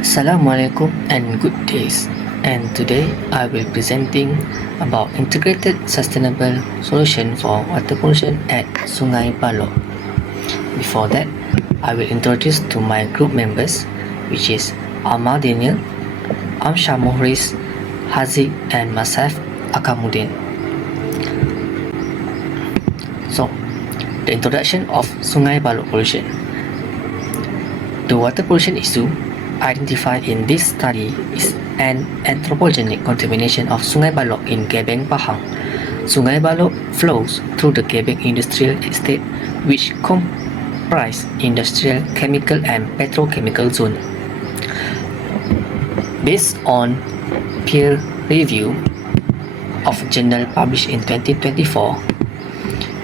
Assalamualaikum and good days. And today I will presenting about integrated sustainable solution for water pollution at Sungai Balok. Before that, I will introduce to my group members, which is Ahmad Daniel, Amsha Mohris, Haziq and Masaf Akamuddin. So, the introduction of Sungai Balok pollution. The water pollution issue identified in this study is an anthropogenic contamination of Sungai Balok in Gebeng, Pahang. Sungai Balok flows through the Gebeng industrial estate, which comprise industrial, chemical and petrochemical zone. Based on peer review of journal published in 2024,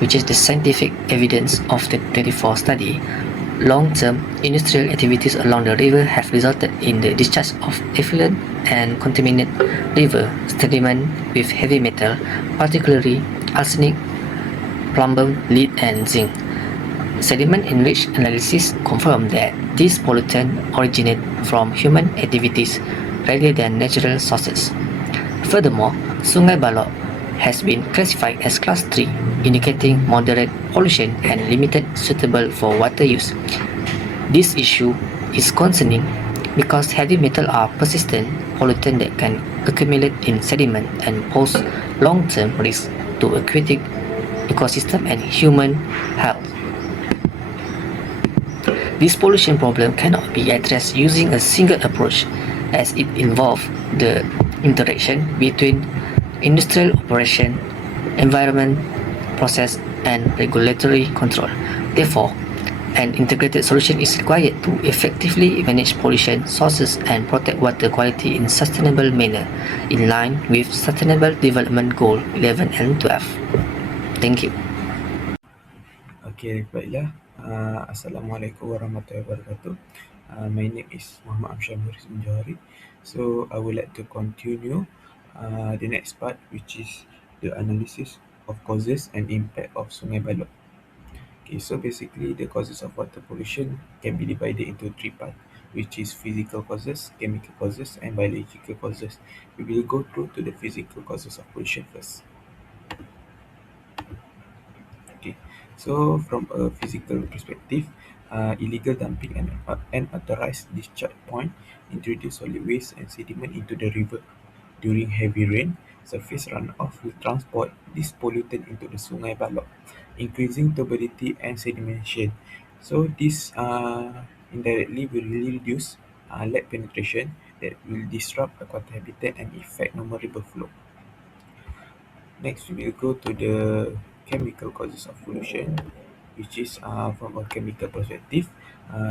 which is the scientific evidence of the 24 study, long-term industrial activities along the river have resulted in the discharge of effluent and contaminated river sediment with heavy metal, particularly arsenic, plumber, lead and zinc. Sediment-enriched analysis confirmed that these pollutants originate from human activities rather than natural sources. Furthermore, Sungai Balok has been classified as Class 3, indicating moderate pollution and limited suitable for water use. This issue is concerning because heavy metals are persistent pollutants that can accumulate in sediment and pose long-term risks to aquatic ecosystem and human health. This pollution problem cannot be addressed using a single approach as it involves the interaction between industrial operation, environment, process, and regulatory control. Therefore, an integrated solution is required to effectively manage pollution sources and protect water quality in sustainable manner, in line with Sustainable Development Goal 11 and 12. Thank you. Okey, baiklah. Assalamualaikum warahmatullahi wabarakatuh. My name is Muhammad Amshar Muhriz bin Johari. So, I would like to continue the next part, which is the analysis of causes and impact of Sungai Balok. Okay, so basically, the causes of water pollution can be divided into three parts, which is physical causes, chemical causes, and biological causes. We will go through to the physical causes of pollution first. Okay, so from a physical perspective, illegal dumping and unauthorized discharge point introduce solid waste and sediment into the river. During heavy rain, surface runoff will transport this pollutant into the Sungai Balok, increasing turbidity and sedimentation. So this indirectly will reduce lead penetration that will disrupt aquatic habitat and affect normal river flow. Next, we will go to the chemical causes of pollution, which is from a chemical perspective.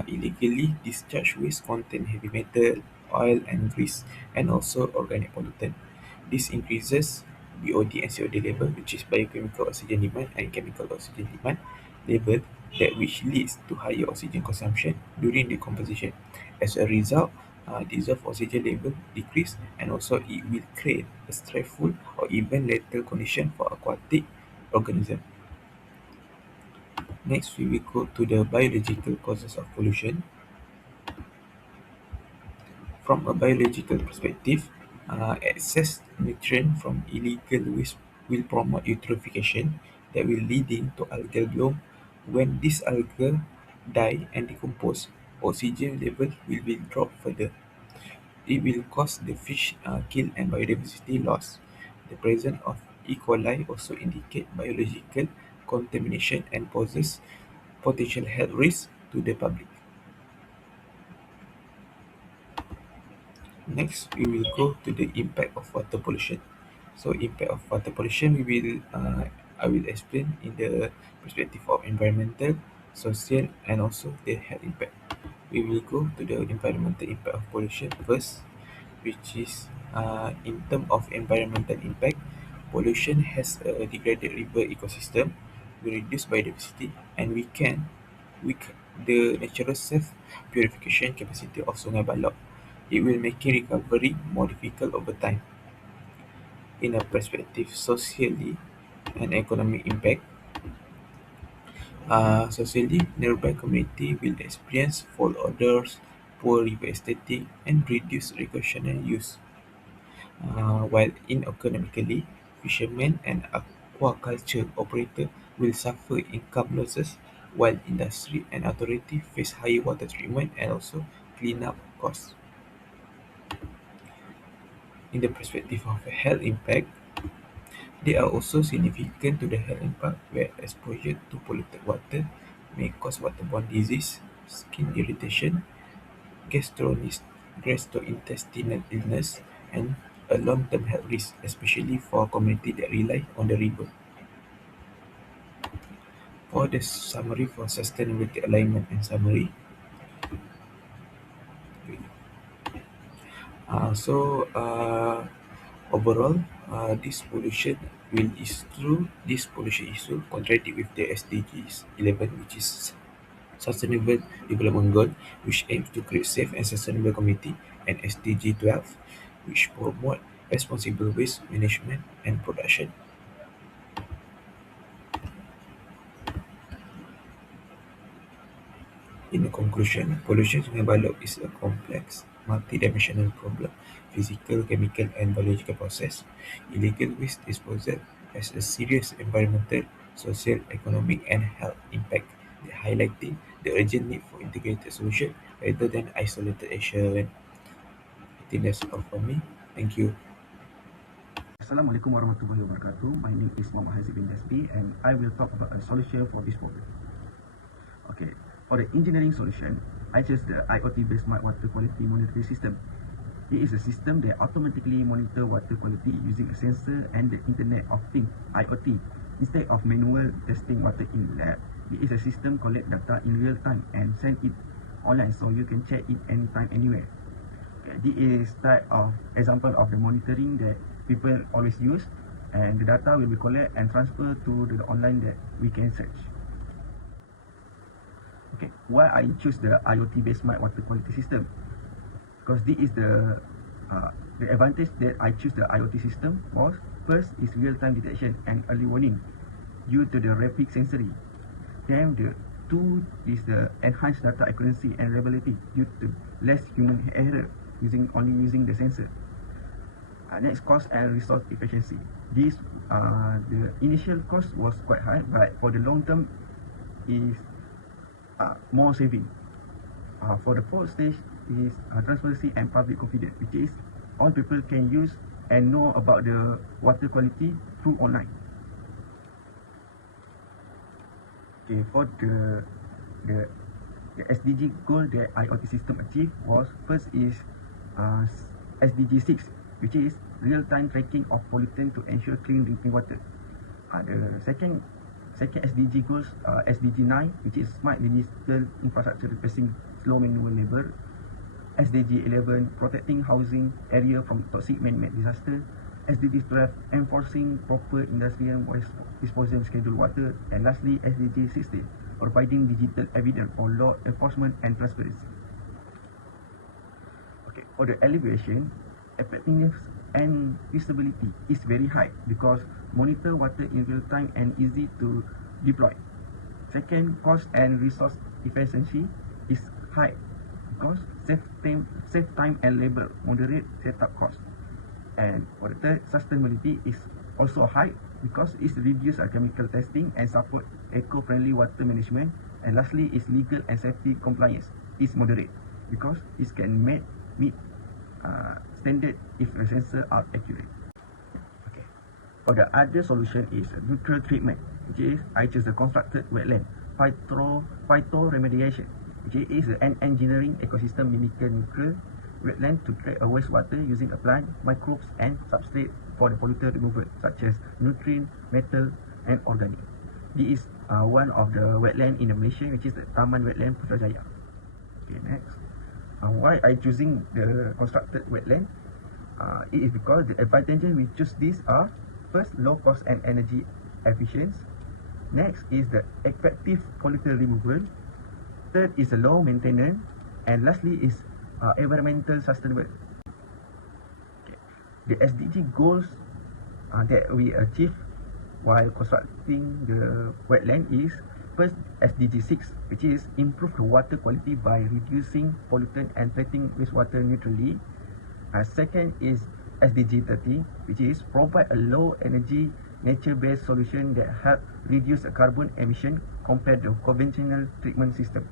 Illegally discharged waste contain heavy metal, oil, and grease, and also organic pollutant. This increases BOD and COD level, which is biochemical oxygen demand and chemical oxygen demand level, that which leads to higher oxygen consumption during decomposition. As a result, dissolved oxygen level decrease, and also it will create a stressful or even lethal condition for aquatic organism. Next, we will go to the biological causes of pollution. From a biological perspective, excess nutrient from illegal waste will promote eutrophication that will leading to algal bloom. When these algae die and decompose, oxygen level will be dropped further. It will cause the fish kill and biodiversity loss. The presence of E. coli also indicate biological contamination and poses potential health risks to the public. Next, we will go to the impact of water pollution. So, impact of water pollution, I will explain in the perspective of environmental, social, and also the health impact. We will go to the environmental impact of pollution first, which is in terms of environmental impact, pollution has a degraded river ecosystem, we reduce biodiversity, and we can weaken the natural self purification capacity of Sungai Balok. It will make recovery more difficult over time. In a perspective socially and economic impact, socially, nearby community will experience foul odors, poor river aesthetic, and reduced recreational use. While economically, fishermen and aquaculture operators will suffer income losses, while industry and authority face higher water treatment and also cleanup costs. In the perspective of health impact, they are also significant to the health impact where exposure to polluted water may cause waterborne disease, skin irritation, gastrointestinal illness, and a long-term health risk, especially for communities that rely on the river. For the summary for sustainability alignment and summary, overall, this pollution this pollution issue contradict with the SDGs 11, which is Sustainable Development Goal, which aims to create safe and sustainable community, and SDG 12, which promote responsible waste management and production. In conclusion, pollution Sungai Balok is a complex, multidimensional problem: physical, chemical, and biological process. Illegal waste disposal has a serious environmental, social, economic, and health impact, highlighting the urgent need for integrated solution rather than isolated action. I think that's all from me. Thank you. Assalamualaikum warahmatullahi wabarakatuh. My name is Muhammad Hazib bin Jaspi and I will talk about a solution for this problem. Okay, for the engineering solution, I chose the IoT-based smart water quality monitoring system. It is a system that automatically monitor water quality using a sensor and the Internet of Things (IoT). Instead of manual testing water in lab, it is a system collect data in real time and send it online so you can check it anytime, anywhere. Okay, this is type of example of the monitoring that people always use, and the data will be collected and transferred to the online that we can search. Okay, why I choose the IoT-based smart water quality system? Because this is the advantage that I choose the IoT system was first is real-time detection and early warning due to the rapid sensory. Then the two is the enhanced data accuracy and reliability due to less human error only using the sensor. Next, cost and resource efficiency. This the initial cost was quite high, but for the long term is more saving. For the fourth stage is transparency and public confidence, which is all people can use and know about the water quality through online. Okay, for the SDG goal that IoT system achieved was first is SDG 6, which is real-time tracking of pollutant to ensure clean drinking water. The second SDG goals, SDG 9, which is smart digital infrastructure replacing slow manual labor. SDG 11, protecting housing area from toxic man-made disaster. SDG 12, enforcing proper industrial waste disposal scheduled water. And lastly, SDG 16, providing digital evidence for law enforcement and transparency. Okay, for the elevation, effectiveness and visibility is very high because monitor water in real time and easy to deploy. Second, cost and resource efficiency is high because save time and labor, moderate setup cost. And for the third, sustainability is also high because it reduces chemical testing and support eco-friendly water management. And lastly, is legal and safety compliance is moderate because it can meet standard if the sensors are accurate. Okay. For the other solution is neutral treatment, which is I choose the constructed wetland phytoremediation, which is an engineering ecosystem mimicking neutral wetland to treat a wastewater using a plant, microbes, and substrate for the pollutant removal, such as nutrient, metal, and organic. This is one of the wetland in Malaysia, which is the Taman Wetland Putrajaya. Okay, next. Why I choosing the constructed wetland? It is because the advantages we choose these are first, low cost and energy efficiency. Next is the effective pollutant removal. Third is a low maintenance, and lastly is environmental sustainable. Okay. The SDG goals that we achieve while constructing the wetland is first SDG 6, which is improve the water quality by reducing pollutant and treating wastewater neutrally. Second is SDG 30, which is provide a low energy nature-based solution that help reduce the carbon emission compared to conventional treatment system.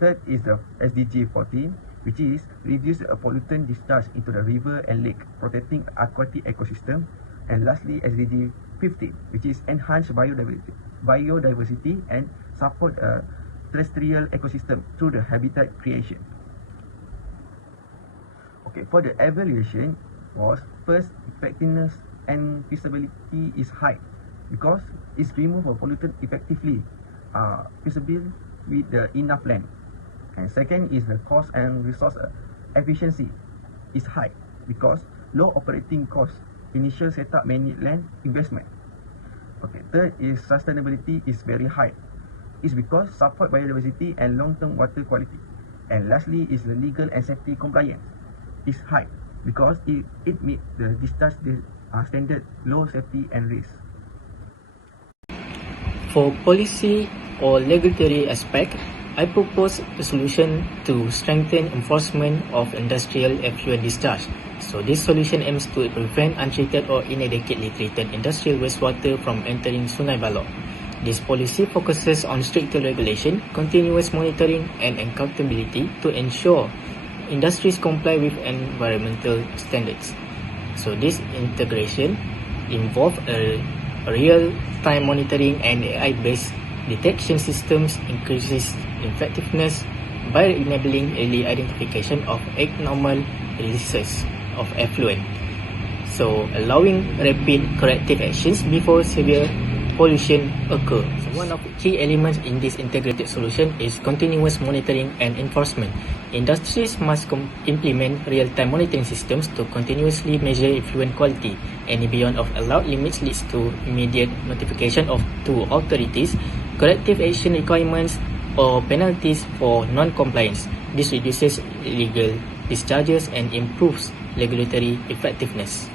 Third is the SDG 14, which is reduce the pollutant discharge into the river and lake, protecting aquatic ecosystem. And lastly, SDG 15, which is enhance biodiversity and support a terrestrial ecosystem through the habitat creation. Okay, for the evaluation was first, effectiveness and feasibility is high because it's remove a pollutant effectively, feasible with the enough land. And second is the cost and resource efficiency is high because low operating cost, initial setup many land investment. Okay, third is sustainability is very high. It's because support biodiversity and long-term water quality. And lastly is the legal and safety compliance is high because it meets the discharge standard, low safety and risk. For policy or regulatory aspect, I propose a solution to strengthen enforcement of industrial effluent discharge. So this solution aims to prevent untreated or inadequately treated industrial wastewater from entering Sungai Balok. This policy focuses on stricter regulation, continuous monitoring and accountability to ensure industries comply with environmental standards. So this integration involves a real-time monitoring and AI-based detection systems, increases effectiveness by enabling early identification of abnormal releases of effluent. So allowing rapid corrective actions before severe pollution occur. So one of the key elements in this integrated solution is continuous monitoring and enforcement. Industries must implement real-time monitoring systems to continuously measure effluent quality. Any beyond of allowed limits leads to immediate notification to authorities, corrective action requirements or penalties for non-compliance. This reduces illegal discharges and improves regulatory effectiveness.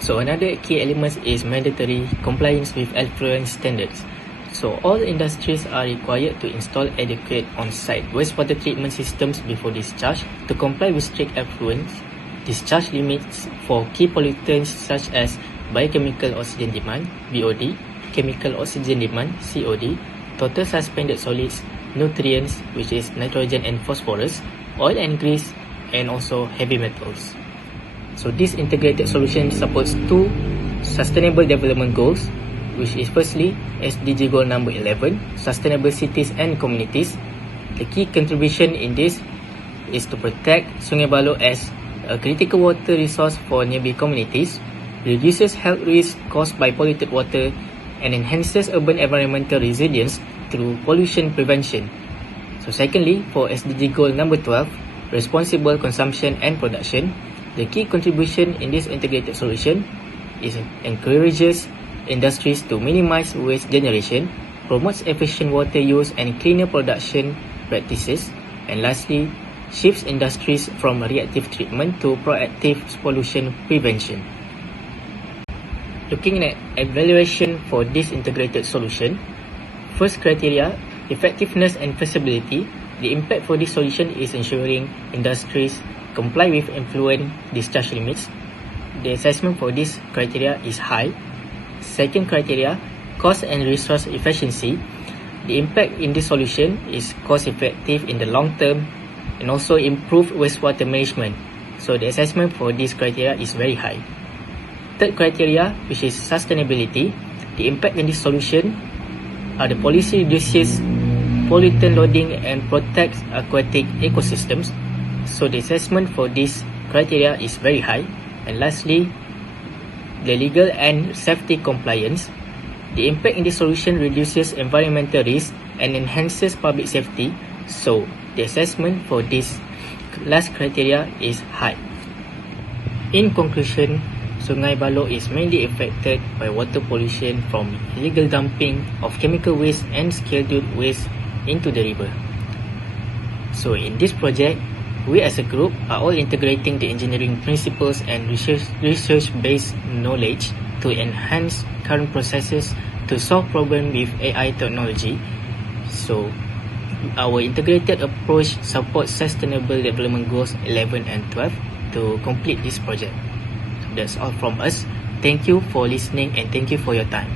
So another key element is mandatory compliance with effluent standards. So all industries are required to install adequate on-site wastewater treatment systems before discharge to comply with strict effluent discharge limits for key pollutants such as biochemical oxygen demand (BOD), chemical oxygen demand (COD), total suspended solids, nutrients which is nitrogen and phosphorus, oil and grease, and also heavy metals. So this integrated solution supports two sustainable development goals, which is firstly SDG goal number 11, sustainable cities and communities. The key contribution in this is to protect Sungai Balok as a critical water resource for nearby communities, reduces health risks caused by polluted water, and enhances urban environmental resilience through pollution prevention. So secondly, for SDG goal number 12, responsible consumption and production, the key contribution in this integrated solution is encourages industries to minimize waste generation, promotes efficient water use and cleaner production practices, and lastly, shifts industries from reactive treatment to proactive pollution prevention. Looking at evaluation for this integrated solution, first criteria, effectiveness and feasibility. The impact for this solution is ensuring industries comply with effluent discharge limits. The assessment for this criteria is high. Second criteria, cost and resource efficiency. The impact in this solution is cost effective in the long term and also improve wastewater management. So the assessment for this criteria is very high. Third criteria, which is sustainability. The impact in this solution the policy reduces pollutant loading and protects aquatic ecosystems. So the assessment for this criteria is very high. And lastly, the legal and safety compliance. The impact in this solution reduces environmental risk and enhances public safety. So the assessment for this last criteria is high. In conclusion, Sungai Balok is mainly affected by water pollution from illegal dumping of chemical waste and scheduled waste into the river. So in this project, we as a group are all integrating the engineering principles and research-based knowledge to enhance current processes to to solve problem with AI technology. So our integrated approach supports Sustainable Development Goals 11 and 12 to complete this project. So that's all from us. Thank you for listening and thank you for your time.